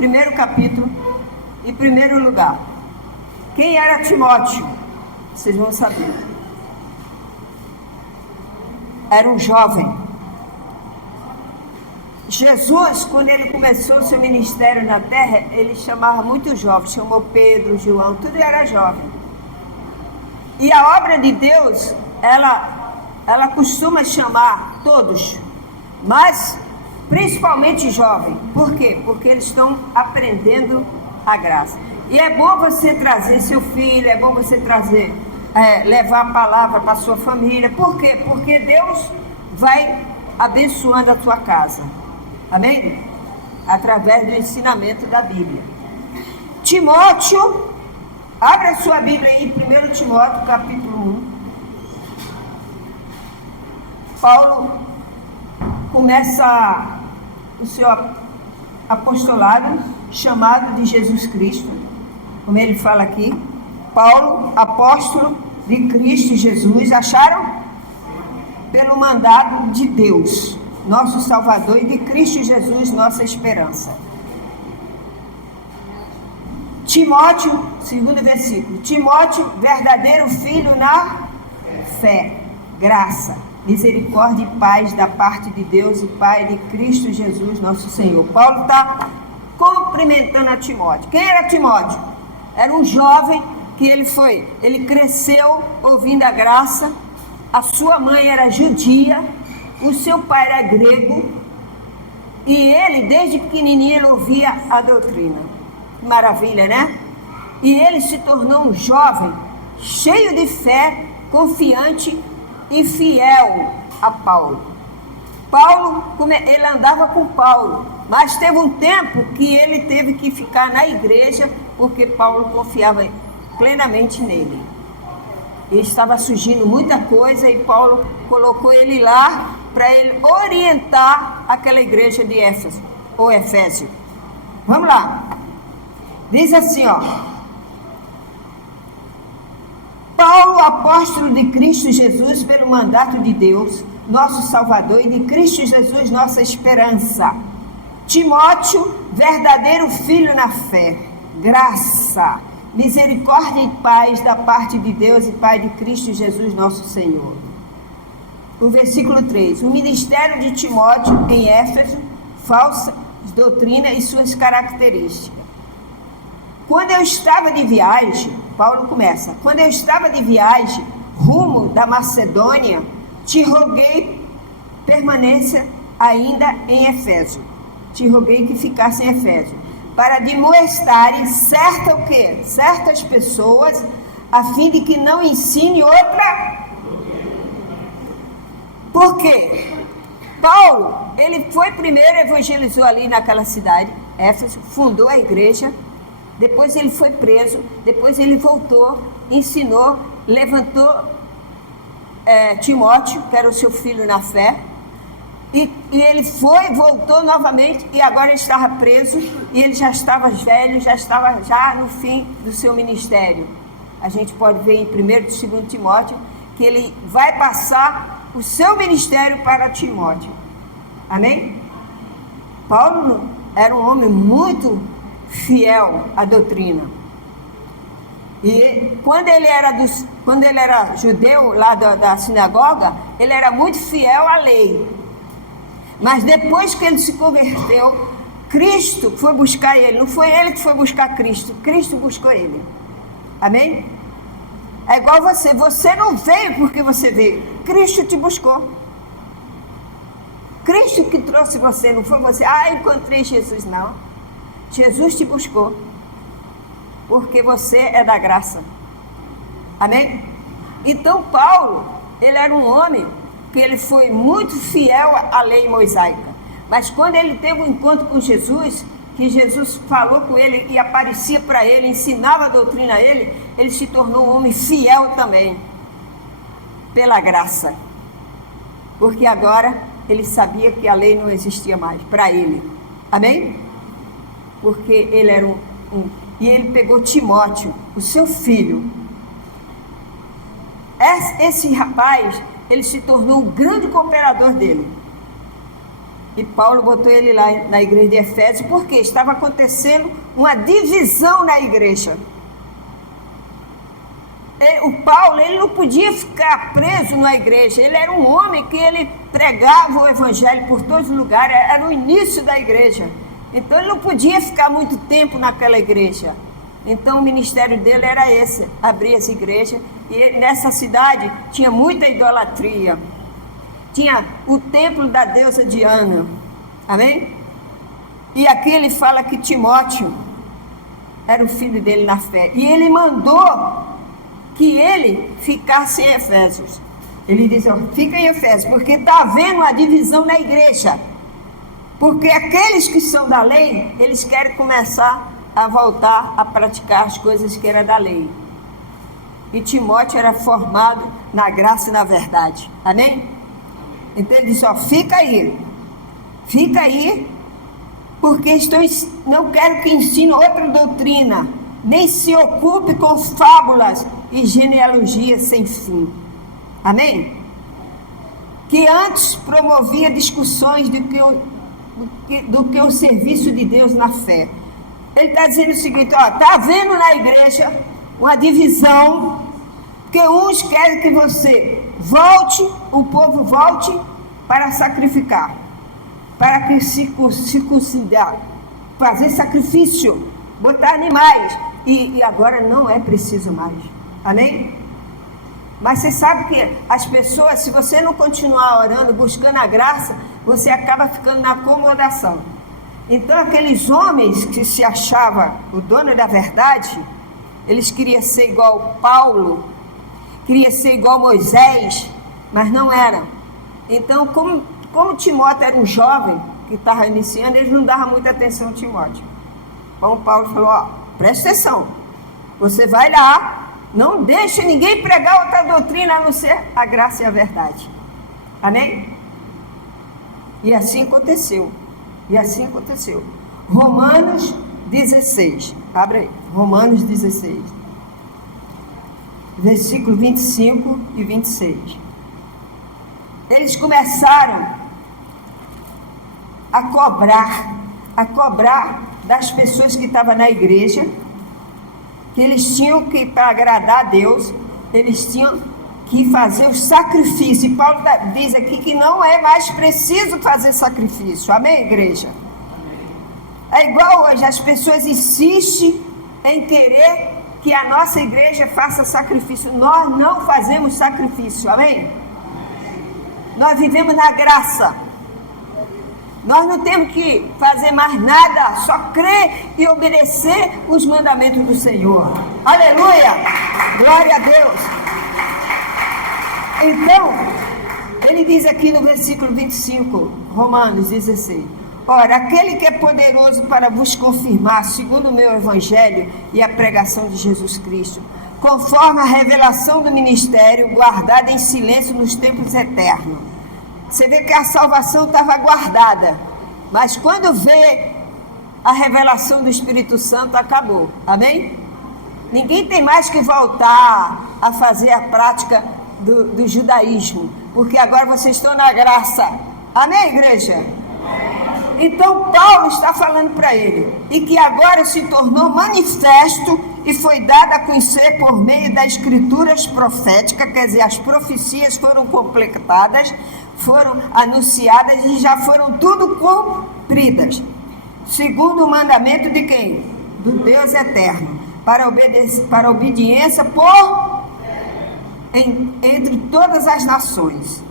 primeiro capítulo, em primeiro lugar. Quem era Timóteo? Vocês vão saber. Era um jovem. Jesus, quando ele começou o seu ministério na terra, ele chamava muitos jovens, chamou Pedro, João, tudo era jovem. E a obra de Deus, ela costuma chamar todos, mas principalmente jovem. Por quê? Porque eles estão aprendendo a graça. E é bom você trazer seu filho, é bom você trazer, levar a palavra para a sua família. Por quê? Porque Deus vai abençoando a tua casa. Amém? Através do ensinamento da Bíblia. Timóteo, abra sua Bíblia aí em 1 Timóteo, capítulo 1. Paulo começa o seu apostolado, chamado de Jesus Cristo. Como ele fala aqui, Paulo, apóstolo de Cristo Jesus, acharam? Pelo mandado de Deus, nosso Salvador, e de Cristo Jesus, nossa esperança. Timóteo, segundo versículo, Timóteo, verdadeiro filho na fé, graça, misericórdia e paz da parte de Deus e Pai de Cristo Jesus, nosso Senhor. Paulo está cumprimentando a Timóteo. Quem era Timóteo? Era um jovem que ele cresceu ouvindo a graça. A sua mãe era judia, o seu pai era grego, e ele, desde pequenininho, ele ouvia a doutrina. Maravilha, né? E ele se tornou um jovem cheio de fé, confiante e fiel a Paulo. Ele andava com Paulo, mas teve um tempo que ele teve que ficar na igreja, porque Paulo confiava plenamente nele. E estava surgindo muita coisa, e Paulo colocou ele lá para ele orientar aquela igreja de Éfeso, ou Efésio. Vamos lá. Diz assim, ó. Paulo, apóstolo de Cristo Jesus, pelo mandato de Deus, nosso Salvador, e de Cristo Jesus, nossa esperança. Timóteo, verdadeiro filho na fé, graça, misericórdia e paz da parte de Deus e Pai de Cristo Jesus, nosso Senhor. O versículo 3. O ministério de Timóteo em Éfeso, falsa doutrina e suas características. Quando eu estava de viagem, Paulo começa, quando eu estava de viagem rumo da Macedônia, te roguei permanência ainda em Efésio. Te roguei que ficasse em Efésio, para demoestarem certas pessoas, a fim de que não ensine outra. Por quê? Paulo, ele foi primeiro, evangelizou ali naquela cidade, Éfeso, fundou a igreja. Depois ele foi preso, depois ele voltou, ensinou, levantou Timóteo, que era o seu filho na fé, e ele voltou novamente, e agora estava preso, e ele já estava velho, já estava no fim do seu ministério. A gente pode ver em 1 e 2 Timóteo, que ele vai passar o seu ministério para Timóteo. Amém? Paulo era um homem muito fiel à doutrina. E quando ele era judeu lá da sinagoga, ele era muito fiel à lei. Mas depois que ele se converteu, Cristo foi buscar ele. Não foi ele que foi buscar Cristo, Cristo buscou ele. Amém? É igual você não veio porque você veio, Cristo te buscou. Cristo que trouxe você, não foi você, encontrei Jesus, não. Jesus te buscou, porque você é da graça. Amém? Então Paulo, ele era um homem que ele foi muito fiel à lei mosaica. Mas quando ele teve um encontro com Jesus, que Jesus falou com ele e aparecia para ele, ensinava a doutrina a ele, ele se tornou um homem fiel também, pela graça. Porque agora ele sabia que a lei não existia mais para ele. Amém? Porque ele era e ele pegou Timóteo, o seu filho. Esse rapaz, ele se tornou um grande cooperador dele. E Paulo botou ele lá na igreja de Efésios, porque estava acontecendo uma divisão na igreja. O Paulo, ele não podia ficar preso na igreja. Ele era um homem que ele pregava o evangelho por todos os lugares. Era o início da igreja. Então ele não podia ficar muito tempo naquela igreja. Então o ministério dele era esse, abrir as igrejas. E nessa cidade tinha muita idolatria. Tinha o templo da deusa Diana. Amém? E aqui ele fala que Timóteo era o filho dele na fé. E ele mandou que ele ficasse em Efésios. Ele diz, ó, fica em Efésios, porque está havendo uma divisão na igreja. Porque aqueles que são da lei, eles querem começar a voltar a praticar as coisas que eram da lei. E Timóteo era formado na graça e na verdade. Amém? Então ele disse, ó, fica aí, porque não quero que ensine outra doutrina, nem se ocupe com fábulas e genealogias sem fim. Amém? Que antes promovia discussões do que o serviço de Deus na fé. Ele está dizendo o seguinte, ó, está havendo na igreja uma divisão, que uns querem que você volte, o povo volte para sacrificar, para que circuncidar, fazer sacrifício, botar animais, e agora não é preciso mais. Amém? Mas você sabe que as pessoas, se você não continuar orando, buscando a graça, você acaba ficando na acomodação. Então aqueles homens que se achavam o dono da verdade, eles queriam ser igual Paulo, queriam ser igual Moisés, mas não eram. Então, como Timóteo era um jovem que estava iniciando, eles não davam muita atenção a Timóteo. Então Paulo falou, ó, presta atenção, você vai lá, não deixe ninguém pregar outra doutrina a não ser a graça e a verdade. Amém? E assim aconteceu. Romanos 16. Abre aí. Romanos 16. Versículo 25 e 26. Eles começaram a cobrar das pessoas que estavam na igreja, que eles tinham que, para agradar a Deus, eles tinham que fazer o sacrifício. E Paulo diz aqui que não é mais preciso fazer sacrifício. Amém, igreja? É igual hoje, as pessoas insistem em querer que a nossa igreja faça sacrifício. Nós não fazemos sacrifício, amém? Nós vivemos na graça. Nós não temos que fazer mais nada, só crer e obedecer os mandamentos do Senhor. Aleluia! Glória a Deus! Então, ele diz aqui no versículo 25, Romanos 16: ora, aquele que é poderoso para vos confirmar, segundo o meu evangelho e a pregação de Jesus Cristo, conforme a revelação do ministério, guardada em silêncio nos tempos eternos. Você vê que a salvação estava guardada, mas quando vê a revelação do Espírito Santo, acabou. Amém? Ninguém tem mais que voltar a fazer a prática do judaísmo, porque agora vocês estão na graça. Amém, igreja? Então Paulo está falando para ele, e que agora se tornou manifesto e foi dado a conhecer por meio das escrituras proféticas, quer dizer, as profecias foram completadas, foram anunciadas e já foram tudo cumpridas, segundo o mandamento de quem? Do Deus eterno, para a obediência entre todas as nações.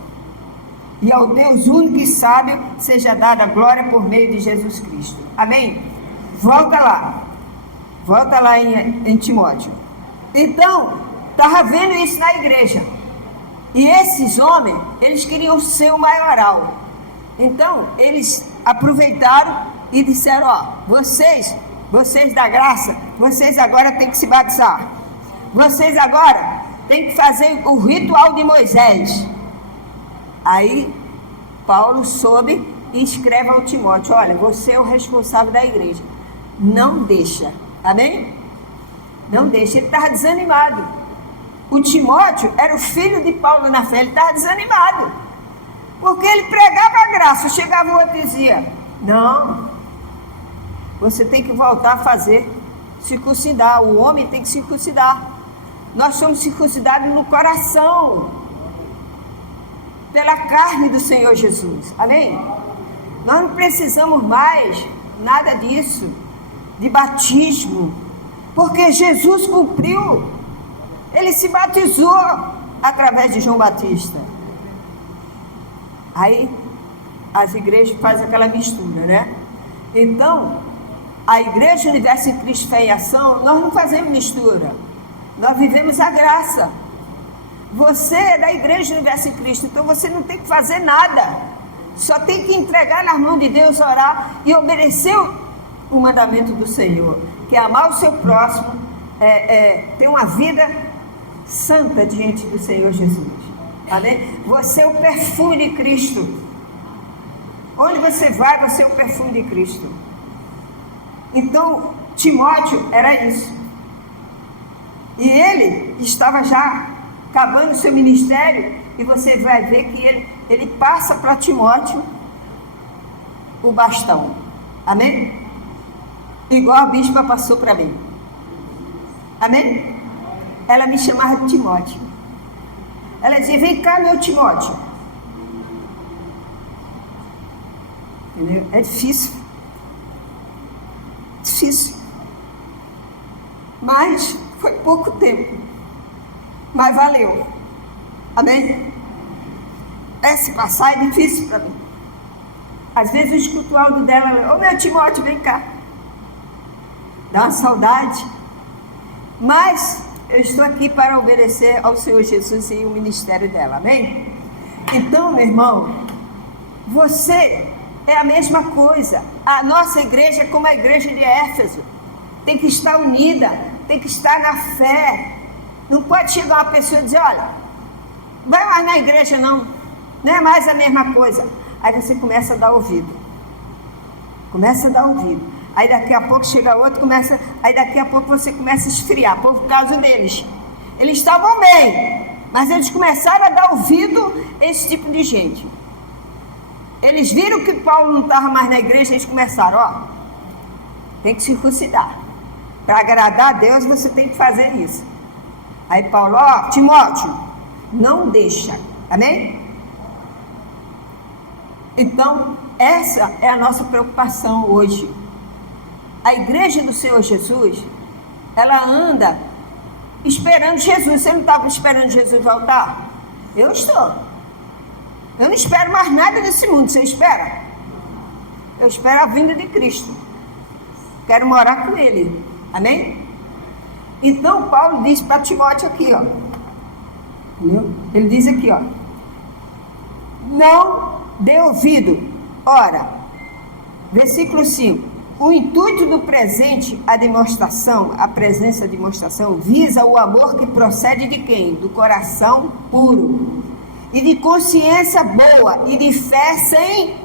E ao Deus único e sábio seja dada a glória por meio de Jesus Cristo. Amém? Volta lá em Timóteo. Então, estava vendo isso na igreja. E esses homens, eles queriam ser o maioral. Então, eles aproveitaram e disseram, ó, vocês da graça, vocês agora têm que se batizar. Vocês agora têm que fazer o ritual de Moisés. Aí, Paulo soube e escreve ao Timóteo, olha, você é o responsável da igreja. Não deixa, amém? Não deixa, ele estava desanimado. O Timóteo era o filho de Paulo na fé, ele estava desanimado. Porque ele pregava a graça, chegava o outro e dizia, não, você tem que voltar a fazer, circuncidar, o homem tem que circuncidar. Nós somos circuncidados no coração, pela carne do Senhor Jesus, amém? Nós não precisamos mais nada disso, de batismo, porque Jesus cumpriu, ele se batizou através de João Batista. Aí as igrejas fazem aquela mistura, né? Então, a Igreja Universo em Cristo Fé e Ação, nós não fazemos mistura, nós vivemos a graça. Você é da Igreja Universo em Cristo, então você não tem que fazer nada, só tem que entregar nas mãos de Deus, orar e obedecer o mandamento do Senhor, que é amar o seu próximo, ter uma vida santa diante do Senhor Jesus. Amém? Você é o perfume de Cristo. Onde você vai, você é o perfume de Cristo. Então, Timóteo era isso. E ele estava já acabando o seu ministério, e você vai ver que ele passa para Timóteo o bastão. Amém? Igual a bispa passou para mim. Amém? Ela me chamava de Timóteo. Ela dizia, vem cá, meu Timóteo. Entendeu? É difícil. Difícil. Mas foi pouco tempo. Mas valeu. Amém? Esse passar é difícil para mim. Às vezes eu escuto o áudio dela, ô meu Timóteo, vem cá. Dá uma saudade. Mas eu estou aqui para obedecer ao Senhor Jesus e o ministério dela, amém? Então, meu irmão, você é a mesma coisa. A nossa igreja é como a igreja de Éfeso. Tem que estar unida, tem que estar na fé. Não pode chegar uma pessoa e dizer, olha, vai mais na igreja não é mais a mesma coisa. Aí você começa a dar ouvido. Começa a dar ouvido. Aí daqui a pouco chega outro, aí daqui a pouco você começa a esfriar, por causa deles. Eles estavam bem, mas eles começaram a dar ouvido a esse tipo de gente. Eles viram que Paulo não estava mais na igreja, eles começaram, tem que circuncidar. Para agradar a Deus, você tem que fazer isso. Aí Paulo, Timóteo, não deixa, amém? Então, essa é a nossa preocupação hoje. A igreja do Senhor Jesus, ela anda esperando Jesus. Você não estava esperando Jesus voltar? Eu estou. Eu não espero mais nada desse mundo. Você espera? Eu espero a vinda de Cristo. Quero morar com Ele. Amém? Então, Paulo diz para Timóteo aqui, entendeu? Ele diz aqui, não dê ouvido. Ora, versículo 5. O intuito do presente, a presença de demonstração, visa o amor que procede de quem? Do coração puro, e de consciência boa, e de fé sem...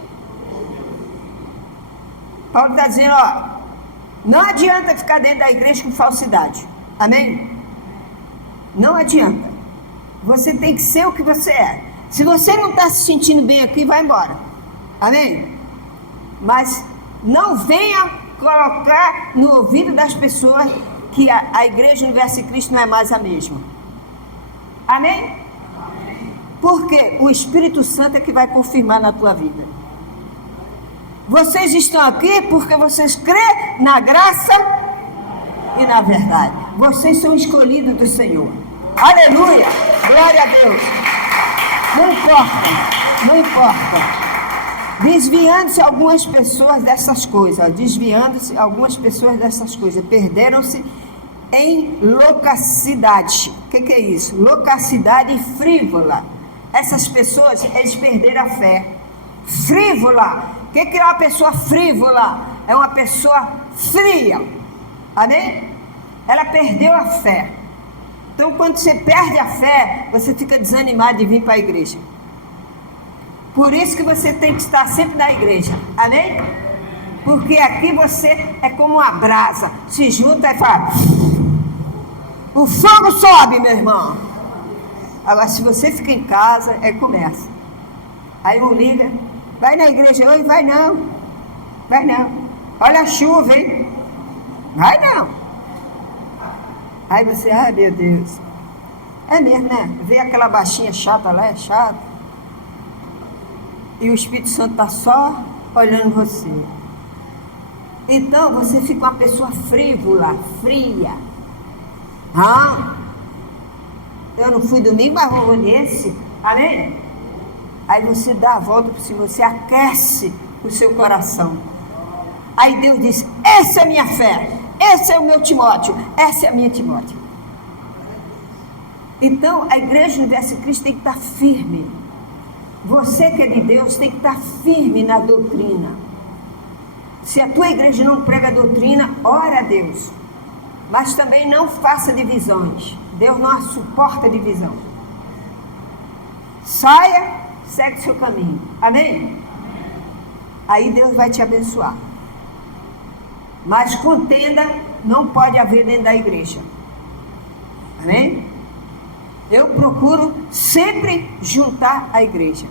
Paulo está dizendo, não adianta ficar dentro da igreja com falsidade, amém? Não adianta. Você tem que ser o que você é. Se você não está se sentindo bem aqui, vai embora, amém? Mas não venha colocar no ouvido das pessoas que a Igreja Universo em Cristo não é mais a mesma. Amém? Porque o Espírito Santo é que vai confirmar na tua vida. Vocês estão aqui porque vocês crêem na graça e na verdade. Vocês são escolhidos do Senhor. Aleluia! Glória a Deus! Não importa, não importa. Desviando-se algumas pessoas dessas coisas, perderam-se em loquacidade. O que é isso? Loquacidade frívola. Essas pessoas, eles perderam a fé. Frívola. O que é uma pessoa frívola? É uma pessoa fria. Amém? Ela perdeu a fé. Então, quando você perde a fé, você fica desanimado de vir para a igreja. Por isso que você tem que estar sempre na igreja, amém? Porque aqui você é como uma brasa, se junta e fala, o fogo sobe, meu irmão. Agora, se você fica em casa, começa. Aí um liga, vai na igreja hoje? Vai não. Vai não. Olha a chuva, hein? Vai não. Aí você, ai meu Deus. É mesmo, né? Vê aquela baixinha chata lá, é chata. E o Espírito Santo está só olhando você. Então você fica uma pessoa frívola, fria. Ah, eu não fui domingo, mas vou nesse. Amém? Aí você dá a volta por cima, você aquece o seu coração. Aí Deus diz, essa é a minha fé, esse é o meu Timóteo, essa é a minha Timóteo. Então a igreja Universo Cristo tem que estar firme. Você que é de Deus tem que estar firme na doutrina. Se a tua igreja não prega a doutrina, ora a Deus. Mas também não faça divisões. Deus não suporta divisão. Saia, segue seu caminho. Amém? Aí Deus vai te abençoar. Mas contenda não pode haver dentro da igreja. Amém? Eu procuro sempre juntar a igreja.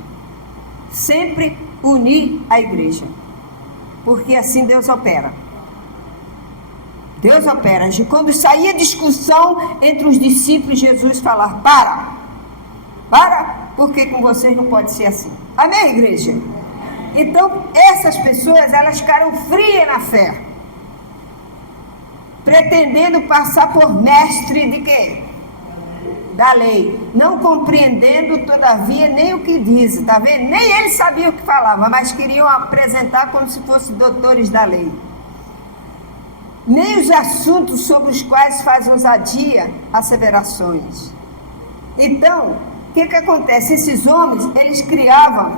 Sempre unir a igreja. Porque assim Deus opera. Deus opera. Quando saía discussão entre os discípulos, Jesus falava, para, porque com vocês não pode ser assim. Amém, igreja? Então, essas pessoas, elas ficaram frias na fé. Pretendendo passar por mestre de quê? Da lei. Não compreendendo, todavia, nem o que diz. Está vendo? Nem eles sabiam o que falava, mas queriam apresentar como se fossem doutores da lei. Nem os assuntos sobre os quais faz ousadia asseverações. Então, o que acontece? Esses homens, eles criavam,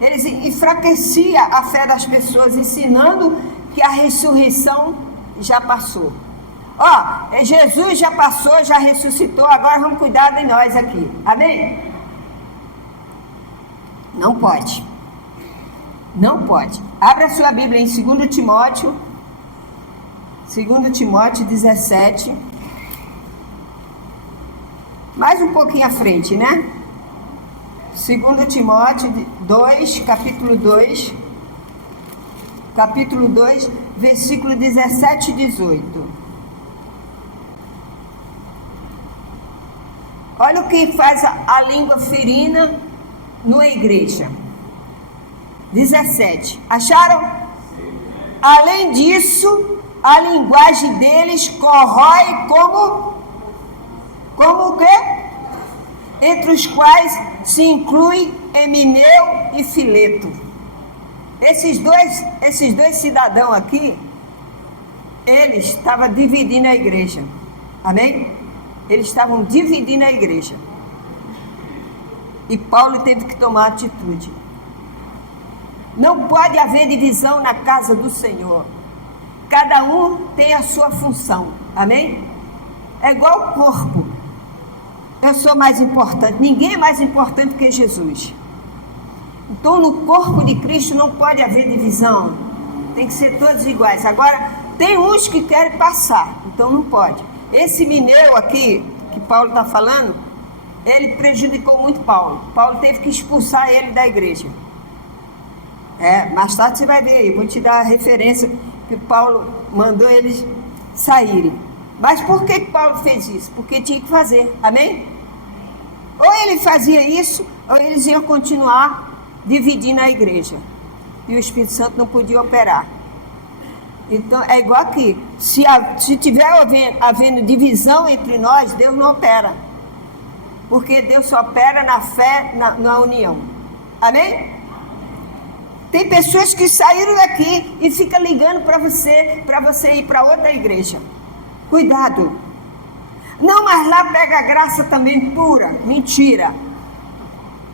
eles enfraqueciam a fé das pessoas, ensinando que a ressurreição já passou. Jesus já passou, já ressuscitou, agora vamos cuidar de nós aqui. Amém? Não pode. Não pode. Abra sua Bíblia em 2 Timóteo 17. Mais um pouquinho à frente, né? 2 Timóteo 2, capítulo 2. Capítulo 2, versículo 17 e 18. Olha o que faz a língua ferina numa igreja. 17. Acharam? Além disso, a linguagem deles corrói como o quê? Entre os quais se inclui Emineu e Fileto. Esses dois cidadãos aqui, eles estavam dividindo a igreja. Amém? Eles estavam dividindo a igreja. E Paulo teve que tomar atitude. Não pode haver divisão na casa do Senhor. Cada um tem a sua função. Amém? É igual o corpo. Eu sou mais importante. Ninguém é mais importante que Jesus. Então, no corpo de Cristo não pode haver divisão. Tem que ser todos iguais. Agora, tem uns que querem passar. Então, não pode. Esse Mineu aqui, que Paulo está falando, ele prejudicou muito Paulo. Paulo teve que expulsar ele da igreja. Mais tarde você vai ver aí. Vou te dar a referência que Paulo mandou eles saírem. Mas por que Paulo fez isso? Porque tinha que fazer. Amém? Ou ele fazia isso, ou eles iam continuar dividindo a igreja. E o Espírito Santo não podia operar. Então, é igual aqui. Se tiver havendo divisão entre nós, Deus não opera. Porque Deus só opera na fé, na união. Amém? Tem pessoas que saíram daqui e ficam ligando para você ir para outra igreja. Cuidado. Não, mas lá pega a graça também pura. Mentira.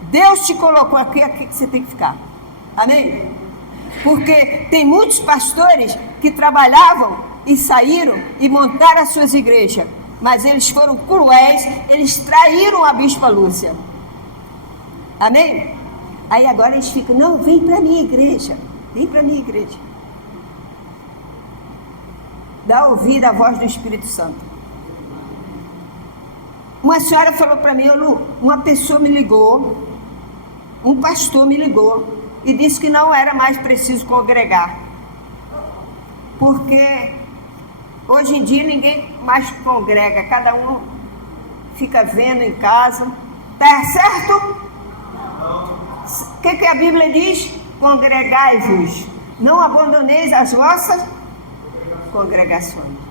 Deus te colocou aqui que você tem que ficar. Amém? Porque tem muitos pastores que trabalhavam e saíram e montaram as suas igrejas. Mas eles foram cruéis, eles traíram a bispa Lúcia. Amém? Aí agora eles ficam, não, vem para a minha igreja. Vem para a minha igreja. Dá ouvido à voz do Espírito Santo. Uma senhora falou para mim, Lu, uma pessoa me ligou um pastor me ligou e disse que não era mais preciso congregar, porque hoje em dia ninguém mais congrega, cada um fica vendo em casa. Tá certo? O que a Bíblia diz? Congregai-vos, não abandoneis as vossas congregações.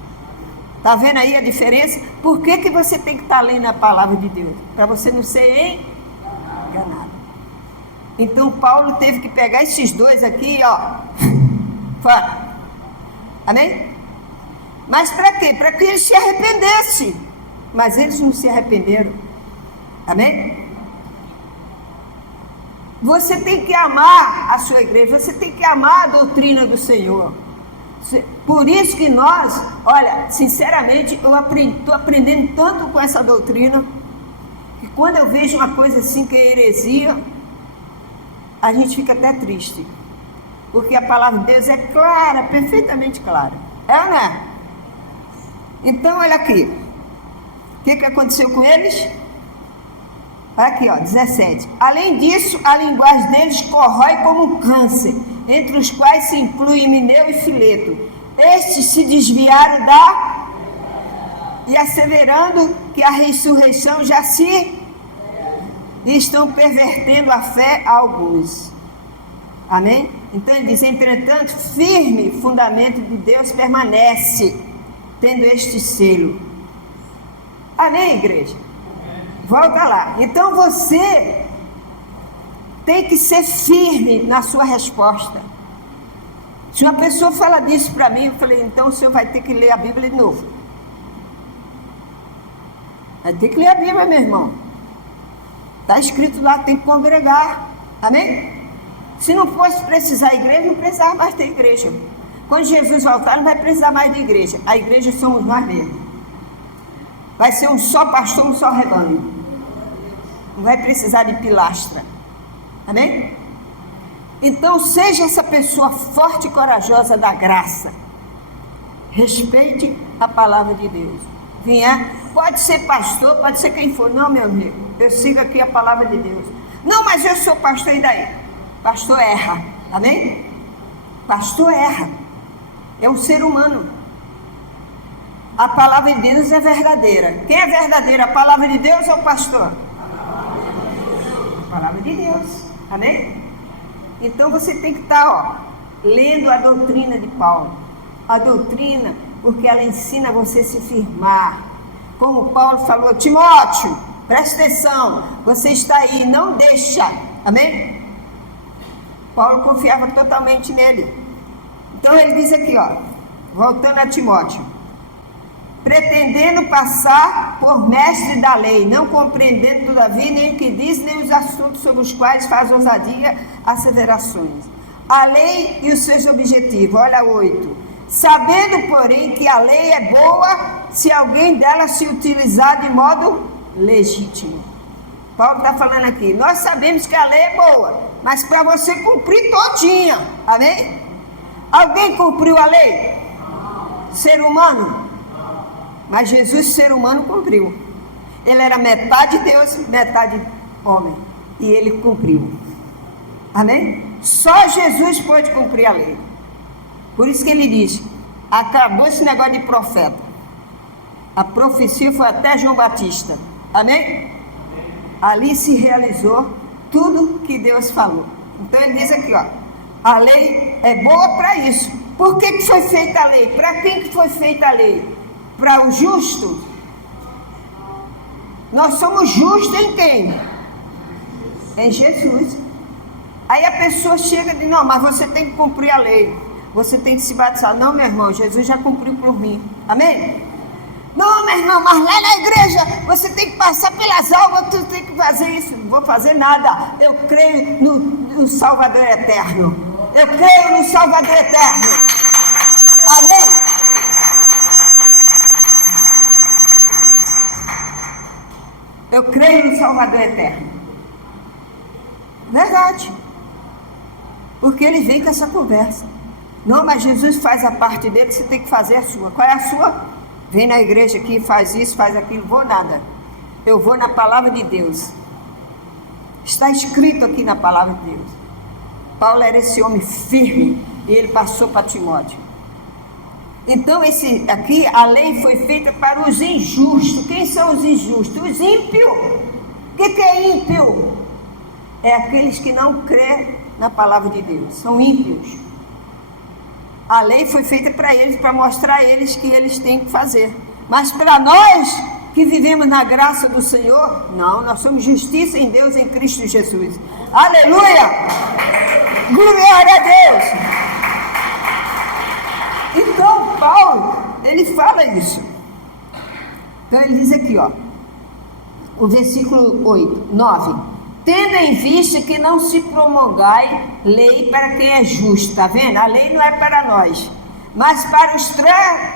Está vendo aí a diferença? Por que você tem que estar lendo a palavra de Deus? Para você não ser enganado. Então Paulo teve que pegar esses dois aqui, ó. Fala. Amém? Mas para quê? Para que eles se arrependessem. Mas eles não se arrependeram. Amém? Você tem que amar a sua igreja. Você tem que amar a doutrina do Senhor. Por isso que nós, olha, sinceramente, eu estou aprendendo tanto com essa doutrina, que quando eu vejo uma coisa assim que é heresia, a gente fica até triste, porque a palavra de Deus é clara, perfeitamente clara. É ou não é? Então, olha aqui, o que aconteceu com eles? Olha aqui, ó, 17. Além disso, a linguagem deles corrói como um câncer, entre os quais se inclui Himeneu e Fileto. Estes se desviaram e asseverando que a ressurreição já se... e estão pervertendo a fé a alguns. Amém? Então ele diz, entretanto, firme fundamento de Deus permanece, tendo este selo. Amém, igreja? Volta lá. Então você tem que ser firme na sua resposta. Se uma pessoa fala disso para mim, eu falei, então o senhor vai ter que ler a Bíblia de novo. Vai ter que ler a Bíblia, meu irmão. Está escrito lá, tem que congregar. Amém? Se não fosse precisar a igreja, não precisava mais ter igreja. Quando Jesus voltar, não vai precisar mais de igreja. A igreja somos nós mesmos. Vai ser um só pastor, um só rebanho. Não vai precisar de pilastra. Amém? Então seja essa pessoa forte e corajosa da graça. Respeite a palavra de Deus. Pode ser pastor, pode ser quem for. Não, meu amigo, eu sigo aqui a palavra de Deus. Não, mas eu sou pastor, e daí? Pastor erra. Amém? Pastor erra. É um ser humano. A palavra de Deus é verdadeira. Quem é verdadeira? A palavra de Deus ou o pastor? A palavra de Deus. Amém? Então você tem que estar, lendo a doutrina de Paulo. A doutrina, porque ela ensina você a se firmar. Como Paulo falou, Timóteo, presta atenção, você está aí, não deixa. Amém? Paulo confiava totalmente nele. Então ele diz aqui, voltando a Timóteo, pretendendo passar por mestre da lei, não compreendendo todavia nem o que diz, nem os assuntos sobre os quais faz ousadia asseverações. A lei e os seus objetivos, olha 8. Sabendo, porém, que a lei é boa, se alguém dela se utilizar de modo legítimo. Paulo está falando aqui, nós sabemos que a lei é boa, mas para você cumprir todinha, amém? Alguém cumpriu a lei? Ser humano? Mas Jesus, ser humano, cumpriu. Ele era metade Deus, metade homem. E ele cumpriu. Amém? Só Jesus pode cumprir a lei. Por isso que ele diz, acabou esse negócio de profeta. A profecia foi até João Batista. Amém? Ali se realizou tudo que Deus falou. Então ele diz aqui, a lei é boa para isso. Por que foi feita a lei? Para quem que foi feita a lei? Para o justo. Nós somos justos em quem? Em Jesus. Aí a pessoa chega e diz, não, mas você tem que cumprir a lei, você tem que se batizar. Não, meu irmão, Jesus já cumpriu por mim. Amém? Não, meu irmão, mas lá na igreja você tem que passar pelas almas, tu tem que fazer isso. Não vou fazer nada. Eu creio no Salvador eterno. Eu creio no Salvador eterno. Amém? Eu creio no Salvador eterno. Verdade. Porque ele vem com essa conversa. Não, mas Jesus faz a parte dele, você tem que fazer a sua. Qual é a sua? Vem na igreja aqui, faz isso, faz aquilo. Vou nada. Eu vou na palavra de Deus. Está escrito aqui na palavra de Deus. Paulo era esse homem firme e ele passou para Timóteo. Então, aqui, a lei foi feita para os injustos. Quem são os injustos? Os ímpios. O que é ímpio? É aqueles que não crêem na palavra de Deus. São ímpios. A lei foi feita para eles, para mostrar a eles que eles têm que fazer. Mas para nós que vivemos na graça do Senhor, não, nós somos justiça em Deus, em Cristo Jesus. Aleluia! Glória a Deus! Então, Paulo, ele fala isso. Então, ele diz aqui, ó, o versículo 9. Tendo em vista que não se promulgai lei para quem é justo, tá vendo? A lei não é para nós, mas para os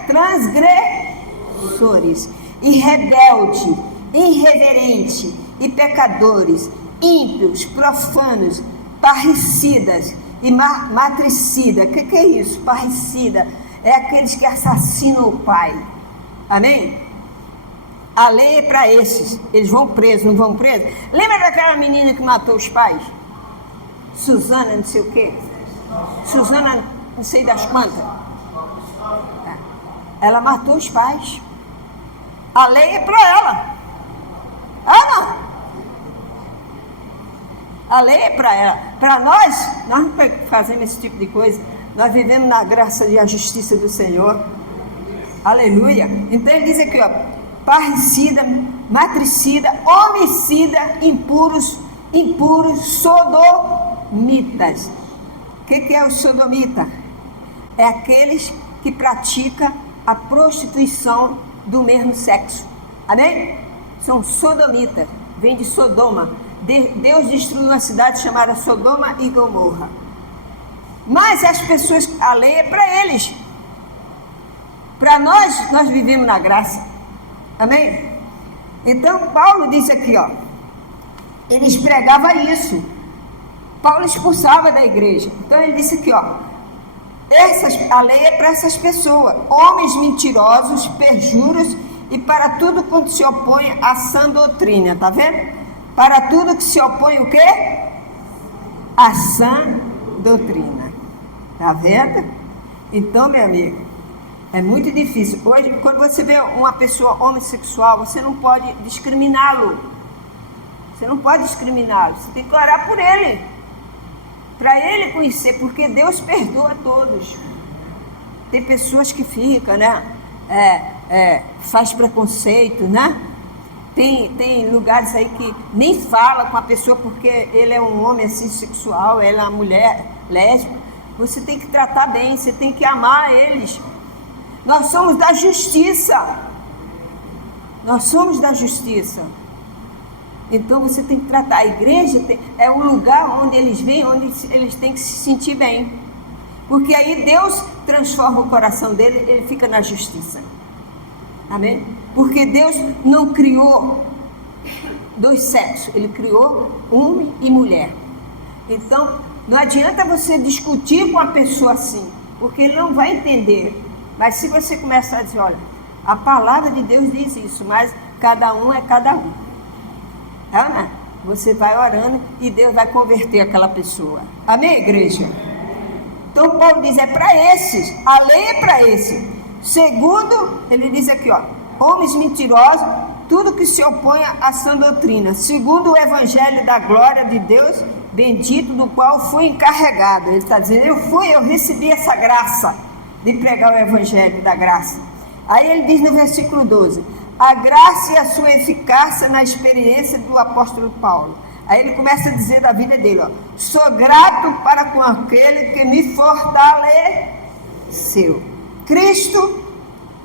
transgressores, e rebelde, irreverente, e pecadores, ímpios, profanos, parricidas e matricida. O que é isso? Parricida é aqueles que assassinam o pai. Amém? A lei é para esses. Eles vão presos, não vão presos? Lembra daquela menina que matou os pais? Suzana, não sei o quê. Suzana, não sei das quantas. Ela matou os pais. A lei é para ela. Ah, não. A lei é para ela. Para nós não fazemos esse tipo de coisa. Nós vivemos na graça e a justiça do Senhor. Aleluia. Então ele diz aqui, ó, parricida, matricida, homicida, impuros, sodomitas. O que é o sodomita? É aqueles que praticam a prostituição do mesmo sexo. Amém? São sodomitas. Vem de Sodoma. Deus destruiu uma cidade chamada Sodoma e Gomorra. Mas as pessoas, a lei é para eles. Para nós vivemos na graça. Amém? Então Paulo disse aqui, ó, eles pregavam isso. Paulo expulsava da igreja. Então ele disse aqui, ó, a lei é para essas pessoas, homens mentirosos, perjuros, e para tudo quanto se opõe à sã doutrina, tá vendo? Para tudo que se opõe o quê? A sã doutrina. Tá vendo? Então, meu amigo, é muito difícil. Hoje, quando você vê uma pessoa homossexual, você não pode discriminá-lo. Você não pode discriminá-lo. Você tem que orar por ele. Para ele conhecer, porque Deus perdoa a todos. Tem pessoas que ficam, né? Faz preconceito, né? Tem lugares aí que nem fala com a pessoa porque ele é um homem assim sexual, ela é uma mulher lésbica. Você tem que tratar bem, você tem que amar eles. Nós somos da justiça. Nós somos da justiça. Então você tem que tratar. A igreja é um lugar onde eles vêm, onde eles têm que se sentir bem. Porque aí Deus transforma o coração dele, ele fica na justiça. Amém? Porque Deus não criou dois sexos, ele criou homem e mulher. Então, não adianta você discutir com a pessoa assim, porque ele não vai entender. Mas se você começar a dizer, olha, a palavra de Deus diz isso, mas cada um é cada um. Né? Você vai orando e Deus vai converter aquela pessoa. Amém, igreja? Então Paulo diz, é para esses, a lei é para esses. Segundo, ele diz aqui, ó, homens mentirosos, tudo que se opõe à sã doutrina, segundo o evangelho da glória de Deus, bendito, do qual fui encarregado. Ele está dizendo, eu recebi essa graça de pregar o evangelho da graça. Aí ele diz no versículo 12, a graça e a sua eficácia na experiência do apóstolo Paulo. Aí ele começa a dizer da vida dele, ó, sou grato para com aquele que me fortaleceu. Cristo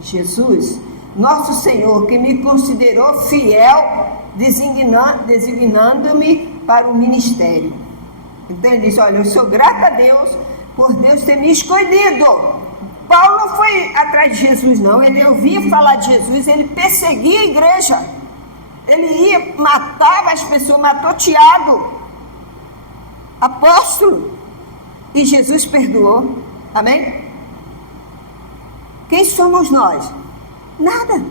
Jesus, nosso Senhor, que me considerou fiel, designando-me para o ministério. Então ele diz, olha, eu sou grato a Deus por Deus ter me escolhido. Paulo não foi atrás de Jesus, não. Ele ouvia falar de Jesus, ele perseguia a igreja. Ele ia, matava as pessoas, matou Tiago, apóstolo, e Jesus perdoou. Amém? Quem somos nós? Nada.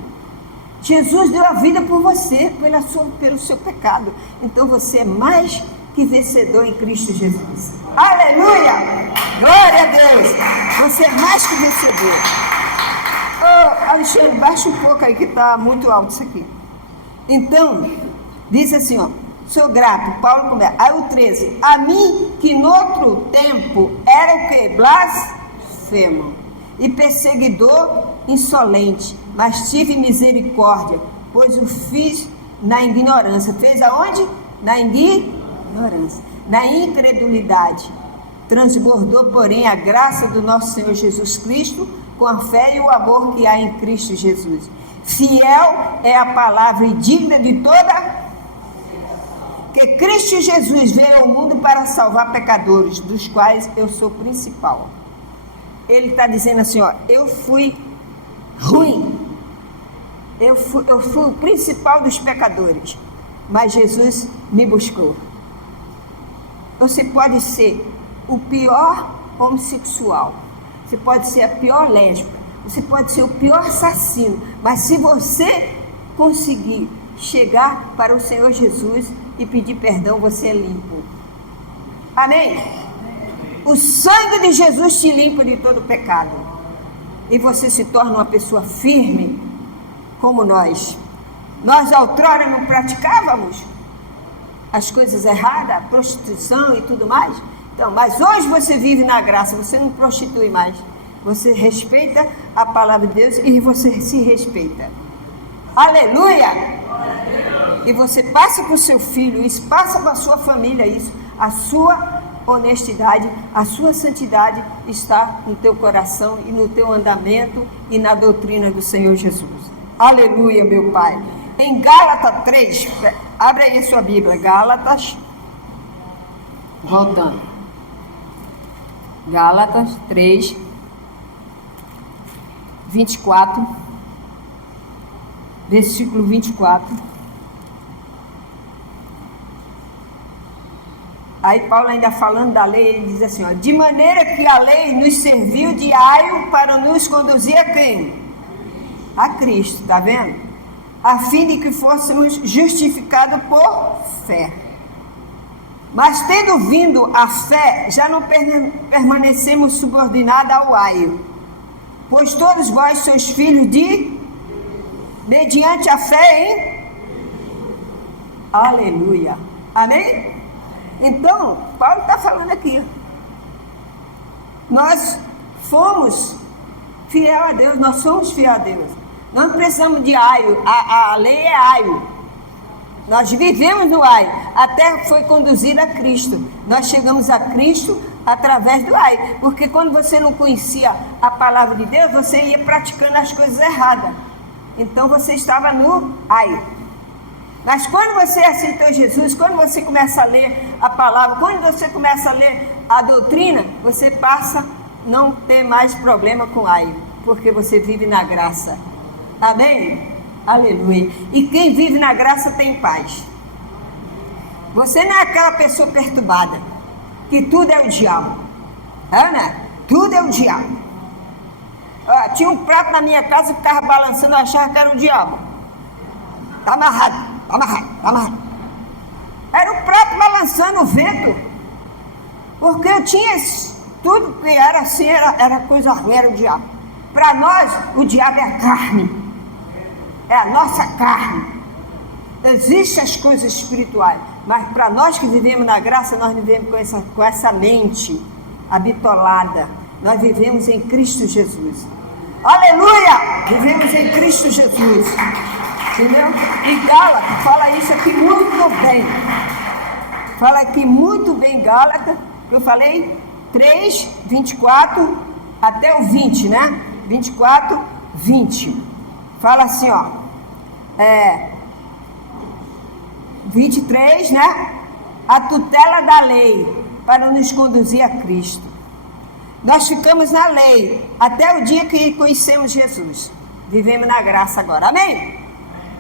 Jesus deu a vida por você, pelo seu pecado. Então você é mais que vencedor em Cristo Jesus. Aleluia! Glória a Deus! Você é mais que vencedor. Oh, Alexandre, baixa um pouco aí que está muito alto isso aqui. Então, diz assim, ó. Sou grato, Paulo começa. Aí o 13. A mim que no outro tempo era o quê? Blasfemo e perseguidor insolente, mas tive misericórdia, pois o fiz na ignorância. Fez aonde? Na ignorância, na incredulidade. Transbordou, porém, a graça do nosso Senhor Jesus Cristo com a fé e o amor que há em Cristo Jesus. Fiel é a palavra e digna de toda... que Cristo Jesus veio ao mundo para salvar pecadores, dos quais eu sou principal. Ele está dizendo assim, ó, eu fui ruim, eu fui o principal dos pecadores, mas Jesus me buscou. Você pode ser o pior homossexual, você pode ser a pior lésbica, você pode ser o pior assassino, mas se você conseguir chegar para o Senhor Jesus e pedir perdão, você é limpo. Amém? O sangue de Jesus te limpa de todo pecado. E você se torna uma pessoa firme, como nós. Nós outrora não praticávamos as coisas erradas, a prostituição e tudo mais. Então, mas hoje você vive na graça, você não prostitui mais. Você respeita a palavra de Deus e você se respeita. Aleluia! E você passa para o seu filho isso, passa para a sua família isso, a sua honestidade, a sua santidade está no teu coração e no teu andamento e na doutrina do Senhor Jesus. Aleluia, meu Pai. Em Gálatas 3, abre aí a sua Bíblia, Gálatas, voltando, Gálatas 3, 24, versículo 24. Aí Paulo ainda falando da lei, ele diz assim, ó, de maneira que a lei nos serviu de aio para nos conduzir a quem? A Cristo, tá vendo? A fim de que fôssemos justificados por fé. Mas tendo vindo a fé, já não permanecemos subordinados ao aio, pois todos vós sois filhos de, mediante a fé em, aleluia, amém? Então, Paulo está falando aqui, nós fomos fiel a Deus, nós somos fiel a Deus, nós não precisamos de aio, a lei é aio, nós vivemos no aio, até foi conduzida a Cristo, nós chegamos a Cristo através do aio, porque quando você não conhecia a palavra de Deus, você ia praticando as coisas erradas, então você estava no aio. Mas quando você aceitou Jesus, quando você começa a ler a palavra, quando você começa a ler a doutrina, você passa a não ter mais problema com aio, porque você vive na graça. Amém? Aleluia. E quem vive na graça tem paz. Você não é aquela pessoa perturbada, que tudo é o diabo. É, né? Tudo é o diabo. Tinha um prato na minha casa que estava balançando, eu achava que era o diabo. Está amarrado. Amarrado. Era um prato balançando o vento, porque eu tinha tudo que era assim, era coisa ruim, era o diabo. Para nós, o diabo é a carne, é a nossa carne. Existem as coisas espirituais, mas para nós que vivemos na graça, nós vivemos com essa mente habitolada. Nós vivemos em Cristo Jesus. Aleluia! Vivemos em Cristo Jesus. Entendeu? E Gálatas fala isso aqui muito bem. Fala aqui muito bem Gálatas, que eu falei 3, 24 até o 20, né? 24, 20. Fala assim, ó. 23, né? A tutela da lei para nos conduzir a Cristo. Nós ficamos na lei até o dia que conhecemos Jesus. Vivemos na graça agora. Amém?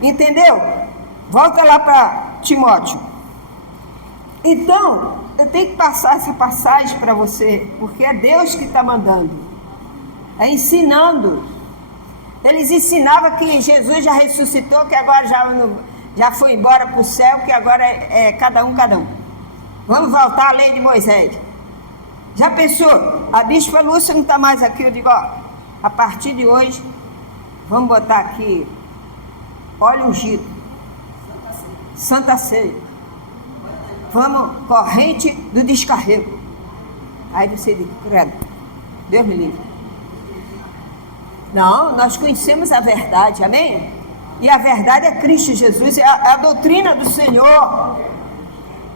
Entendeu? Volta lá para Timóteo. Então, eu tenho que passar essa passagem para você, porque é Deus que está mandando, é ensinando. Eles ensinavam que Jesus já ressuscitou, que agora já foi embora para o céu, que agora é cada um. Vamos voltar à lei de Moisés. Já pensou? A bispa Lúcia não está mais aqui. Eu digo, ó, a partir de hoje, vamos botar aqui óleo ungido, Santa Ceia. Vamos, corrente do descarrego. Aí você diz, credo, Deus me livre. Não, nós conhecemos a verdade, amém? E a verdade é Cristo Jesus, é a doutrina do Senhor.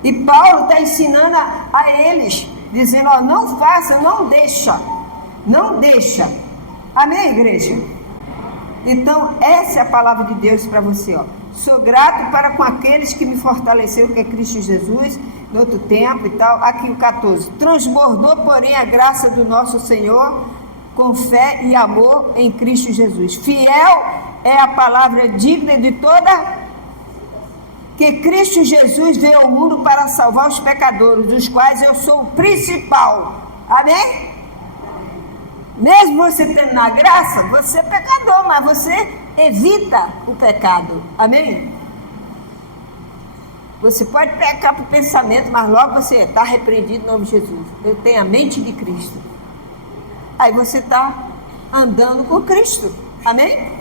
E Paulo está ensinando a eles, dizendo, ó, não faça, não deixa. Amém, igreja? Então, essa é a palavra de Deus para você, ó. Sou grato para com aqueles que me fortaleceram, que é Cristo Jesus, no outro tempo e tal. Aqui o 14. Transbordou, porém, a graça do nosso Senhor, com fé e amor em Cristo Jesus. Fiel é a palavra digna de toda, que Cristo Jesus veio ao mundo para salvar os pecadores, dos quais eu sou o principal. Amém? Mesmo você tendo na graça, você é pecador, mas você evita o pecado. Amém? Você pode pecar por pensamento, mas logo você está repreendido em nome de Jesus. Eu tenho a mente de Cristo. Aí você está andando com Cristo. Amém?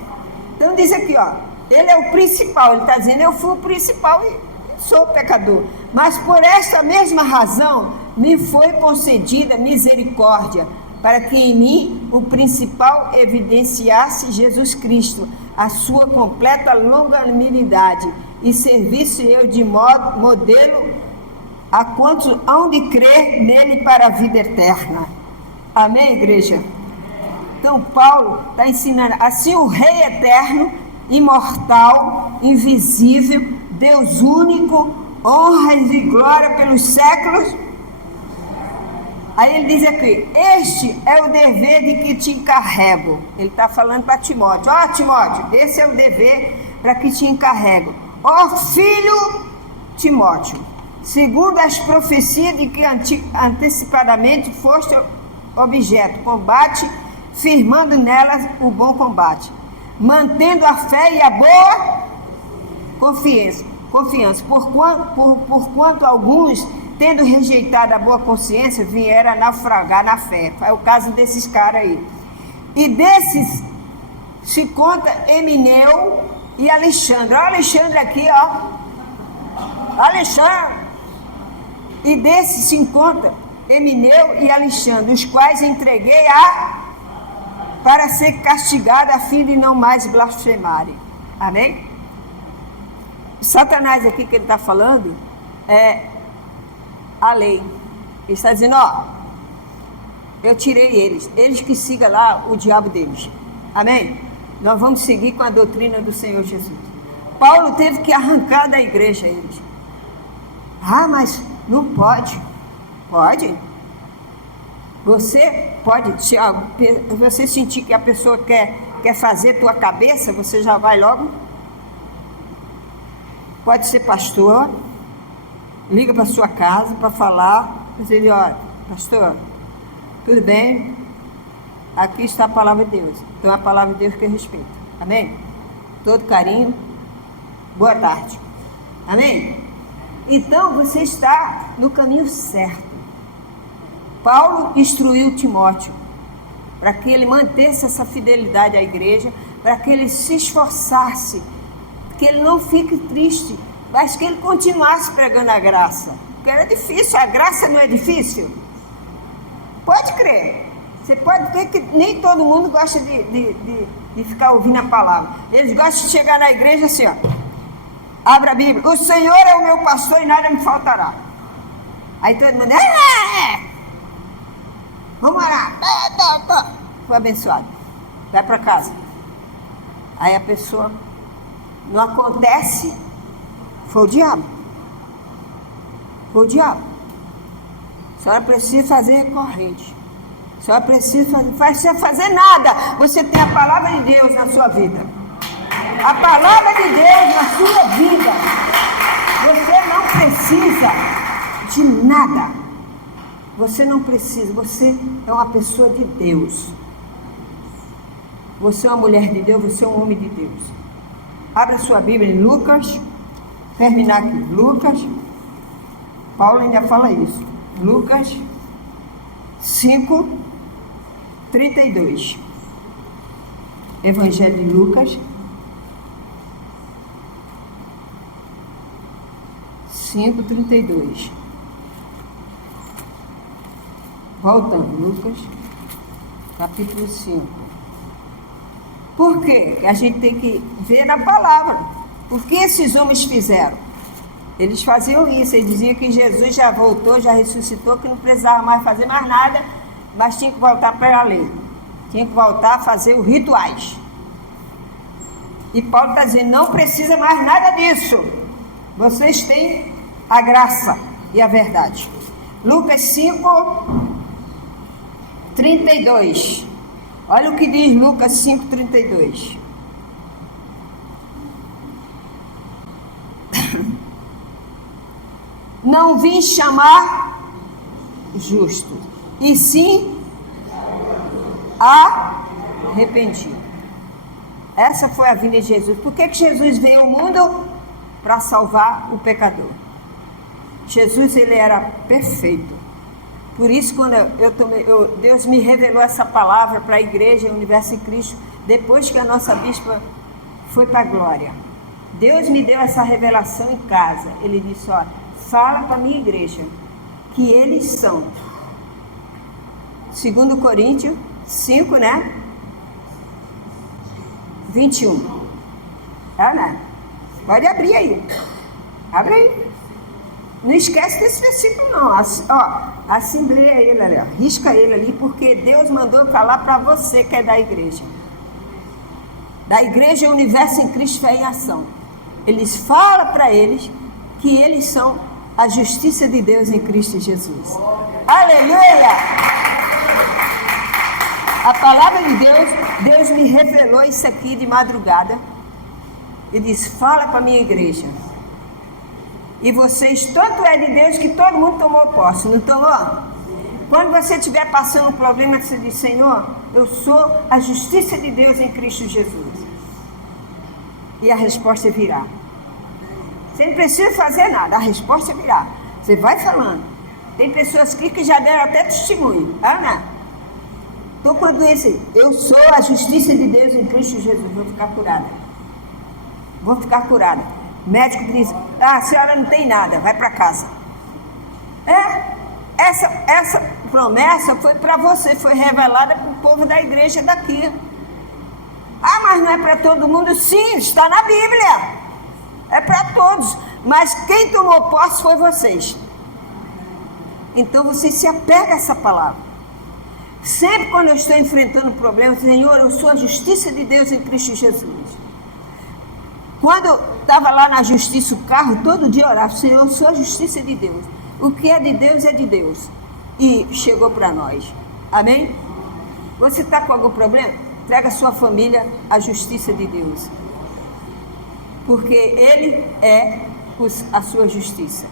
Então diz aqui, ó, ele é o principal. Ele está dizendo, eu fui o principal e sou pecador. Mas por esta mesma razão me foi concedida misericórdia, para que em mim o principal evidenciasse Jesus Cristo, a sua completa longanimidade, e servisse eu de modelo a quantos hão de crer nele para a vida eterna. Amém, igreja? Então Paulo está ensinando, assim o Rei eterno, imortal, invisível, Deus único, honra e glória pelos séculos. Aí ele diz aqui, este é o dever de que te encarrego. Ele está falando para Timóteo. Ó, Timóteo, esse é o dever para que te encarrego. Ó filho Timóteo, segundo as profecias de que antecipadamente foste objeto, combate, firmando nelas o bom combate, mantendo a fé e a boa confiança. Porquanto alguns, tendo rejeitado a boa consciência, vieram a naufragar na fé. É o caso desses caras aí. E desses se conta Emineu e Alexandre. Olha Alexandre aqui, ó. Alexandre. E desses se conta Emineu e Alexandre, os quais entreguei para ser castigado, a fim de não mais blasfemarem. Amém? Satanás aqui que ele está falando é a lei. Ele está dizendo, ó, eu tirei eles que sigam lá o diabo deles. Amém? Nós vamos seguir com a doutrina do Senhor Jesus. Paulo teve que arrancar da igreja eles. Ah, mas não pode. Pode. Você pode, se você sentir que a pessoa quer fazer tua cabeça, você já vai logo. Pode ser pastor, liga para sua casa para falar, dizer, olha, pastor, tudo bem? Aqui está a palavra de Deus. Então é a palavra de Deus que eu respeito. Amém? Todo carinho. Boa tarde. Amém? Então você está no caminho certo. Paulo instruiu Timóteo para que ele mantesse essa fidelidade à igreja, para que ele se esforçasse, que ele não fique triste, mas que ele continuasse pregando a graça. Porque era difícil, a graça não é difícil? Pode crer. Você pode ver que nem todo mundo gosta de ficar ouvindo a palavra. Eles gostam de chegar na igreja assim, ó. Abra a Bíblia. O Senhor é o meu pastor e nada me faltará. Aí todo mundo... Vamos orar. Foi abençoado. Vai para casa. Aí a pessoa... Não acontece. Foi o diabo. Foi o diabo. A senhora precisa fazer recorrente. A senhora precisa fazer nada. Você tem a palavra de Deus na sua vida. A palavra de Deus na sua vida. Você não precisa de nada. Você não precisa. Você é uma pessoa de Deus. Você é uma mulher de Deus, você é um homem de Deus. Abra sua Bíblia em Lucas, terminar aqui. Lucas, Paulo ainda fala isso. Lucas 5:32. Evangelho de Lucas 5:32. Voltando, Lucas, capítulo 5. Por quê? A gente tem que ver na palavra. O que esses homens fizeram? Eles faziam isso, eles diziam que Jesus já voltou, já ressuscitou, que não precisava mais fazer mais nada, mas tinha que voltar para a lei. Tinha que voltar a fazer os rituais. E Paulo está dizendo, não precisa mais nada disso. Vocês têm a graça e a verdade. Lucas 5:32. Olha o que diz Lucas 5:32. Não vim chamar justo, e sim arrependido. Essa foi a vinda de Jesus. Por que Jesus veio ao mundo? Para salvar o pecador. Jesus, ele era perfeito. Por isso, quando Deus me revelou essa palavra para a igreja, o Universo em Cristo, depois que a nossa bispa foi para a glória. Deus me deu essa revelação em casa. Ele disse, olha, fala para a minha igreja que eles são. 2 Coríntios 5, né? 21. Né? Pode abrir aí. Abre aí. Não esquece desse versículo não. Assembleia ele ali, ó. Risca ele ali, porque Deus mandou falar para você que é da igreja. Da igreja Universo em Cristo Fé em Ação. Eles falam para eles que eles são a justiça de Deus em Cristo Jesus. Aleluia! A palavra de Deus, Deus me revelou isso aqui de madrugada. Ele disse, fala para a minha igreja. E vocês, tanto é de Deus que todo mundo tomou posse, não tomou? Quando você estiver passando um problema, você diz, Senhor, eu sou a justiça de Deus em Cristo Jesus. E a resposta virá. Você não precisa fazer nada, a resposta virá. Você vai falando. Tem pessoas aqui que já deram até testemunho. Ana, estou com a doença. Eu sou a justiça de Deus em Cristo Jesus. Vou ficar curada. Vou ficar curada. O médico diz, a senhora não tem nada, vai para casa. Essa promessa foi para você, foi revelada para o povo da igreja daqui. Mas não é para todo mundo? Sim, está na Bíblia. É para todos. Mas quem tomou posse foi vocês. Então você se apega a essa palavra. Sempre quando eu estou enfrentando um problema, Senhor, eu sou a justiça de Deus em Cristo Jesus. Quando estava lá na justiça, o carro, todo dia orava, Senhor, eu sou a justiça de Deus. O que é de Deus é de Deus. E chegou para nós. Amém? Você está com algum problema? Traga a sua família à justiça de Deus. Porque Ele é a sua justiça.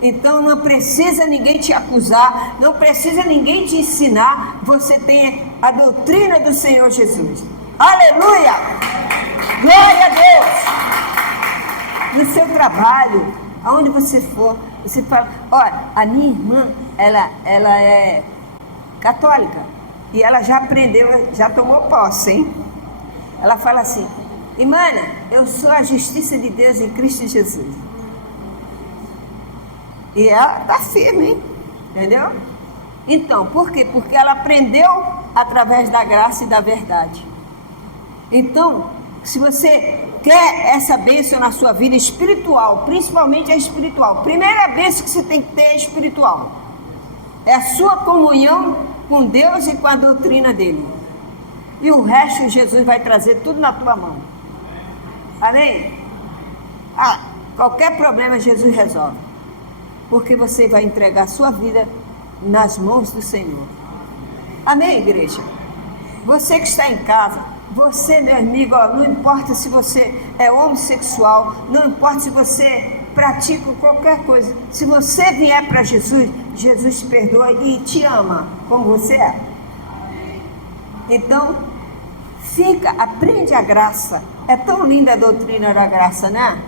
Então não precisa ninguém te acusar, não precisa ninguém te ensinar. Você tem a doutrina do Senhor Jesus. Aleluia! Glória a Deus! No seu trabalho, aonde você for, você fala, olha, a minha irmã, ela é católica e ela já aprendeu, já tomou posse, hein? Ela fala assim, irmã, eu sou a justiça de Deus em Cristo Jesus. E ela está firme, hein? Entendeu? Então, por quê? Porque ela aprendeu através da graça e da verdade. Então, se você quer essa bênção na sua vida espiritual, principalmente a espiritual, primeira bênção que você tem que ter é espiritual. É a sua comunhão com Deus e com a doutrina dele. E o resto Jesus vai trazer tudo na tua mão. Amém? Qualquer problema Jesus resolve. Porque você vai entregar a sua vida nas mãos do Senhor. Amém, igreja? Você que está em casa, você, meu amigo, não importa se você é homossexual, não importa se você pratica qualquer coisa, se você vier para Jesus, Jesus te perdoa e te ama como você é. Então, aprende a graça. É tão linda a doutrina da graça, né?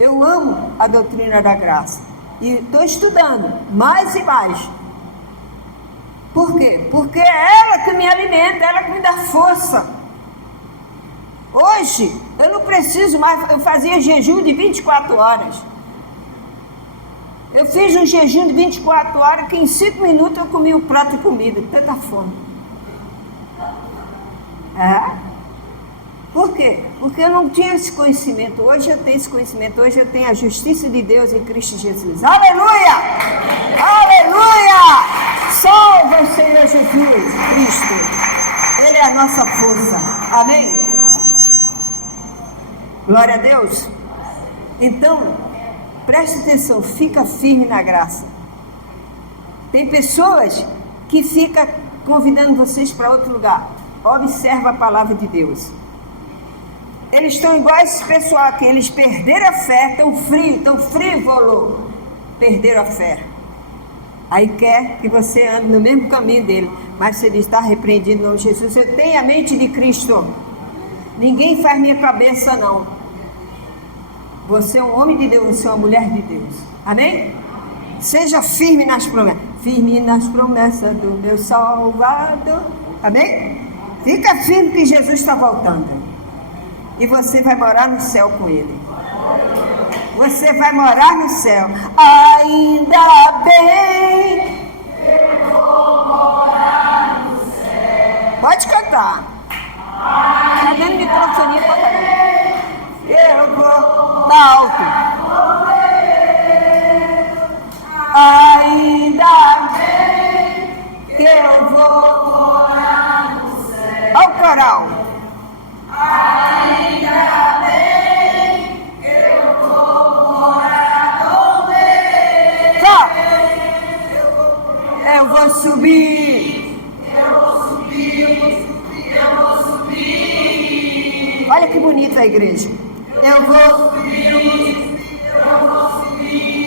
Eu amo a doutrina da graça. E estou estudando mais e mais. Por quê? Porque é ela que me alimenta, ela que me dá força. Hoje, eu não preciso mais, eu fazia jejum de 24 horas. Eu fiz um jejum de 24 horas que em 5 minutos eu comi um prato de comida, tanta fome. Por quê? Porque eu não tinha esse conhecimento. Hoje eu tenho esse conhecimento. Hoje eu tenho a justiça de Deus em Cristo Jesus. Aleluia! Aleluia! Salve o Senhor Jesus Cristo. Ele é a nossa força. Amém? Glória a Deus. Então, preste atenção. Fica firme na graça. Tem pessoas que ficam convidando vocês para outro lugar. Observa a palavra de Deus. Eles estão igual a esse pessoal aqui. Eles perderam a fé, tão frívolo. Perderam a fé. Aí quer que você ande no mesmo caminho dele. Mas se ele está repreendido em nome de Jesus, eu tenho a mente de Cristo. Ninguém faz minha cabeça, não. Você é um homem de Deus, você é uma mulher de Deus. Amém? Seja firme nas promessas. Firme nas promessas do meu Salvador. Amém? Fica firme que Jesus está voltando. E você vai morar no céu com ele. Você vai morar no céu. Ainda bem. Eu vou morar no céu. Pode cantar. Está dando microfonia para caramba. Eu vou. Tá alto. Ainda bem que eu vou morar no céu. Olha o coral. Ainda bem que eu vou morar com Deus. Só. Eu vou subir. Eu vou subir. Eu vou subir. Olha que bonita a igreja. Eu vou subir. Eu vou subir.